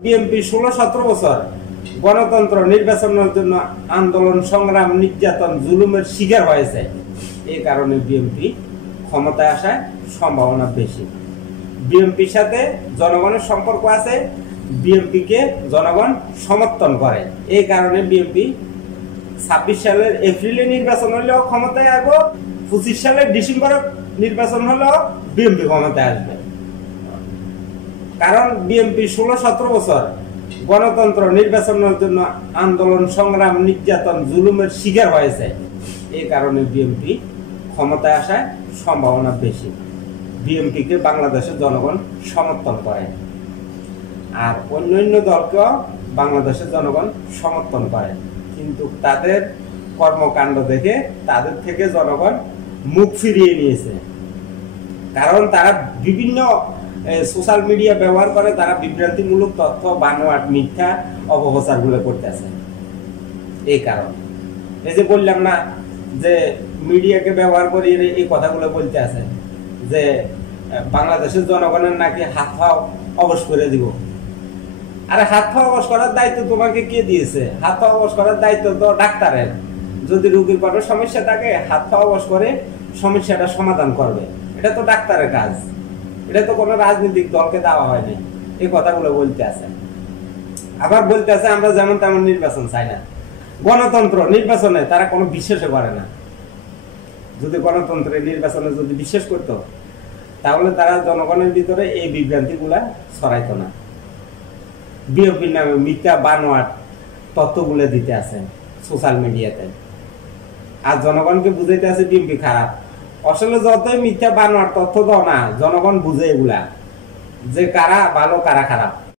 BNP 16-17 বছর গণতন্ত্র নির্বাচনের জন্য আন্দোলন সংগ্রাম নির্যাতন জুলুমের শিকার হয়েছে। এই কারণে বিএনপি ক্ষমতায় আসার সম্ভাবনা বেশি। বিএনপির সাথে জনগণের সম্পর্ক আছে, বিএনপিকে জনগণ সমর্থন করে। এই কারণে বিএনপি 26 সালের এপ্রিলে নির্বাচন হলেও ক্ষমতায় আসবো, 25 সালের ডিসেম্বরে নির্বাচন হলেও বিএনপি ক্ষমতায় আসবে। কারণ বিএনপি 16-17 বছর গণতন্ত্র নির্বাচনের জন্য আন্দোলন সংগ্রাম নির্যাতন জুলুমের শিকার হয়েছে। এই কারণে বিএনপি ক্ষমতায় আসার সম্ভাবনা বেশি। বিএনপিকে বাংলাদেশের জনগণ সমর্থন করে, আর অন্যান্য দলকেও বাংলাদেশের জনগণ সমর্থন করে, কিন্তু তাদের কর্মকাণ্ড দেখে তাদের থেকে জনগণ মুখ ফিরিয়ে নিয়েছে। কারণ তারা বিভিন্ন সোশ্যাল মিডিয়া ব্যবহার করে, তারা বিভ্রান্তিমূলক তথ্য বানোয়াট মিথ্যা অপপ্রচার গুলো করতেছে। এই কারণ এই যে বললাম না যে মিডিয়াকে ব্যবহার করে এই কথাগুলো বলতে আছে যে বাংলাদেশের জনগণের নাকি হাত পা অবশ করে দিব। আরে হাত পা অবশ করার দায়িত্ব তোমাকে কে দিয়েছে? হাত পা অবশ করার দায়িত্ব তো ডাক্তারের। যদি রোগীর কোনো সমস্যা থাকে হাত পা অবশ করে সমস্যাটা সমাধান করবে, এটা তো ডাক্তারের কাজ। এটা তো কোনো রাজনৈতিক দলকে দেওয়া হয়নি। এই কথাগুলো বলতে আছে। আবার বলতে আছে আমরা যেমন তেমন নির্বাচন চাই না। গণতন্ত্র নির্বাচনে তারা কোনো বিশ্বাসই করে না। যদি গণতন্ত্রের নির্বাচনে যদি বিশ্বাস করতো তাহলে তারা জনগণের ভিতরে এই বিভ্রান্তিগুলা ছড়াইতো না। বিএনপির নামে মিথ্যা বানোয়াট তথ্যগুলো দিতে আছে সোশ্যাল মিডিয়াতে, আর জনগণকে বুঝাইতে আছে বিএনপি খারাপ। আসলে যতই মিথ্যা বানোয়াট তথ্য দাও না, জনগণ বুঝে এগুলা যে কারা ভালো কারা খারাপ।